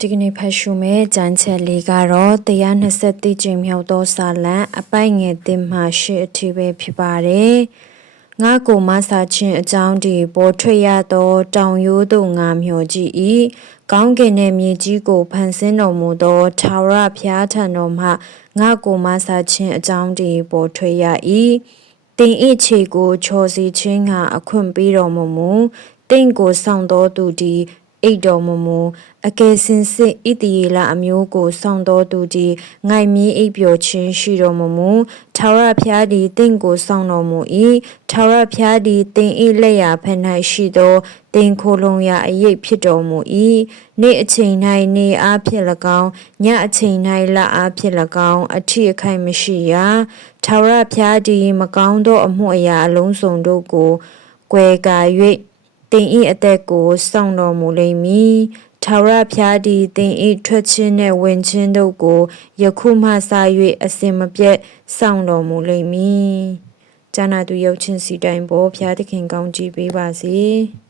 ဒီကနေ့ဖတ်ရှုမဲ့ကြံချက်လေးကတော့120ကြိမ်မြောက်သောစာလံအပိုက်ငယ်တင်မှရှစ်အထိပဲဖြစ်ပါတယ်။ငါကိုမဆာချင်းအကြောင်းဒီပေါ်ထွက်ရသောတောင်ရိုးသို့ငါမျှော်ကြည့်၏။ကောင်းကင်နှင့်မြေကြီးကိုဖန်ဆင်းတော်မူသောထာဝရဘုရားထံတော်မှငါကိုမဆာချင်းအကြောင်းဒီပေါ်ထွက်ရ၏။တင်၏ခြေကိုချော်စီခြင်းကအခွင့်ပေးတော်မမူ။တင့်ကိုဆောင်တော်သူဒီအိတ်တော်မမူအကယ်စင်စစ်ဣတိယေလအမျိုးကိုဆောင်တော်သူဒီငိုက်မီးအိပ်ပျော်ခြင်းရှိတော်မမူထာဝရဘုရားသည်တင့်ကိုဆောင်တော်မူ၏ထာဝရဘုရားသည်တင်၏လက်ရာဖက်၌ရှိသောတင်ခိုလုံရာအရေးဖြစ်တော်မူ၏နေ့အချိန်၌နေအားဖြင့်၎င်းညအချိန်၌လအားဖြင့်၎င်းအထီးအခိုက်မရှိရာထာဝရဘုရားသည်မကောင်းသောအမှုအရာအလုံးစုံတို့ကိုကွယ်ကာ၍တင်ဤအသက်ကိုစောင့်တော်မူလိမ့်မည်ထာဝရဘုရားသည်တင်ဤထွက်ခြင်းနှင့်ဝင်ခြင်းတို့ကိုယခုမှစ၍အစဉ်မပြတ်စောင့်တော်မူလိမ့်မည်။ကျမ်းနာသူရုပ်ချင်းစီတိုင်ပေါ်ဘုရားသခင်ကောင်းချီးပေးပါစေ။